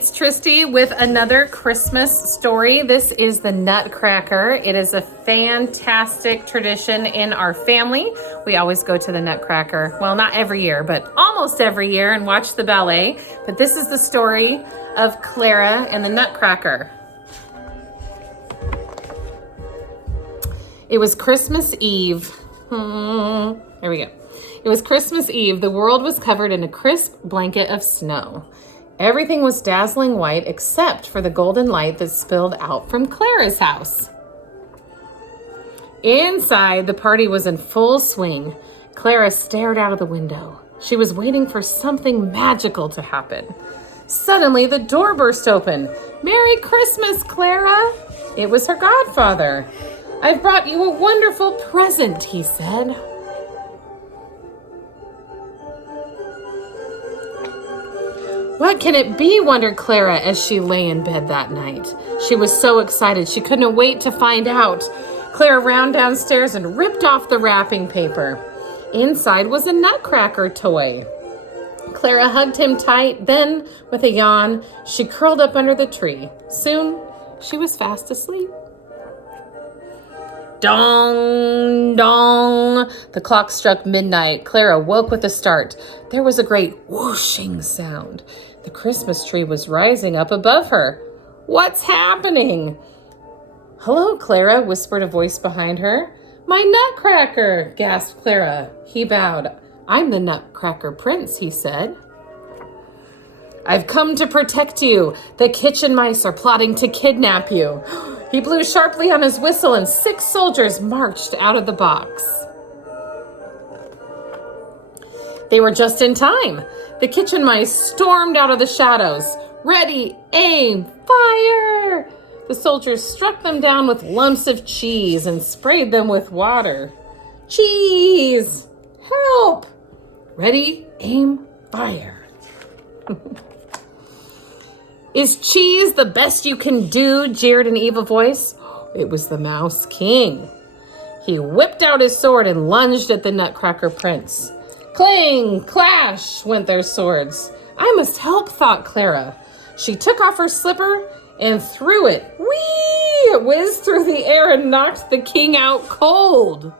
it's Tristi with another Christmas story. This is the Nutcracker. It is a fantastic tradition in our family. We always go to the Nutcracker. Well, not every year, but almost every year and watch the ballet. But this is the story of Clara and the Nutcracker. It was Christmas Eve. Here we go. It was Christmas Eve. The world was covered in a crisp blanket of snow. Everything was dazzling white except for the golden light that spilled out from Clara's house. Inside, the party was in full swing. Clara stared out of the window. She was waiting for something magical to happen. Suddenly, the door burst open. "Merry Christmas, Clara!" It was her godfather. "I've brought you a wonderful present," he said. What can it be, wondered Clara as she lay in bed that night. She was so excited she couldn't wait to find out. Clara ran downstairs and ripped off the wrapping paper. Inside was a Nutcracker toy. Clara hugged him tight, then, with a yawn, she curled up under the tree. Soon, she was fast asleep. Dong, dong. The clock struck midnight. Clara woke with a start. There was a great whooshing sound. The Christmas tree was rising up above her. "What's happening?" "Hello, Clara," whispered a voice behind her. "My Nutcracker," gasped Clara. He bowed. "I'm the Nutcracker Prince," he said. "I've come to protect you. The kitchen mice are plotting to kidnap you." He blew sharply on his whistle and 6 soldiers marched out of the box. They were just in time. The kitchen mice stormed out of the shadows. "Ready, aim, fire!" The soldiers struck them down with lumps of cheese and sprayed them with water. "Cheese! Help!" "Ready, aim, fire!" "Is cheese the best you can do?" jeered an evil voice. It was the Mouse King. He whipped out his sword and lunged at the Nutcracker Prince. Clang, clash went their swords. "I must help," thought Clara. She took off her slipper and threw it. Whee! It whizzed through the air and knocked the king out cold.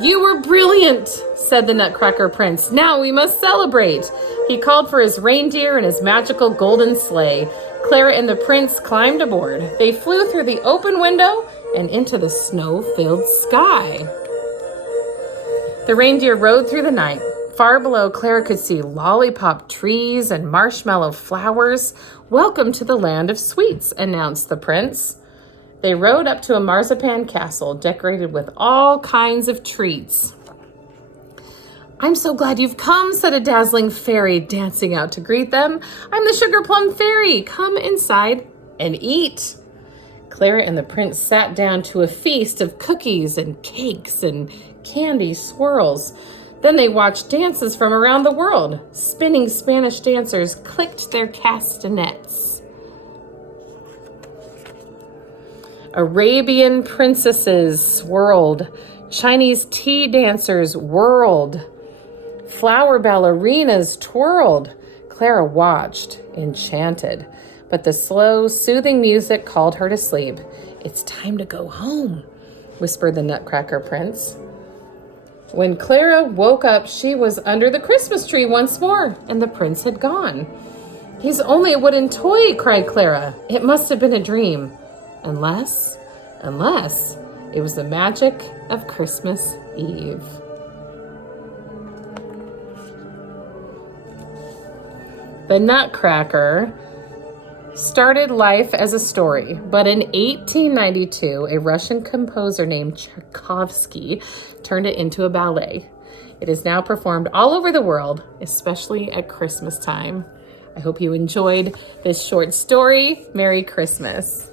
"You were brilliant," said the Nutcracker Prince. "Now we must celebrate." He called for his reindeer and his magical golden sleigh. Clara and the prince climbed aboard. They flew through the open window and into the snow-filled sky. The reindeer rode through the night. Far below, Clara could see lollipop trees and marshmallow flowers. "Welcome to the land of sweets," announced the prince. They rode up to a marzipan castle decorated with all kinds of treats. "I'm so glad you've come," said a dazzling fairy, dancing out to greet them. "I'm the Sugar Plum Fairy. Come inside and eat." Clara and the prince sat down to a feast of cookies and cakes and candy swirls. Then they watched dances from around the world. Spinning Spanish dancers clicked their castanets. Arabian princesses swirled. Chinese tea dancers whirled. Flower ballerinas twirled. Clara watched, enchanted. But the slow, soothing music called her to sleep. "It's time to go home," whispered the Nutcracker Prince. When Clara woke up, she was under the Christmas tree once more, and the prince had gone. "He's only a wooden toy," cried Clara. "It must have been a dream. Unless it was the magic of Christmas Eve." The Nutcracker started life as a story, but in 1892, a Russian composer named Tchaikovsky turned it into a ballet. It is now performed all over the world, especially at Christmas time. I hope you enjoyed this short story. Merry Christmas.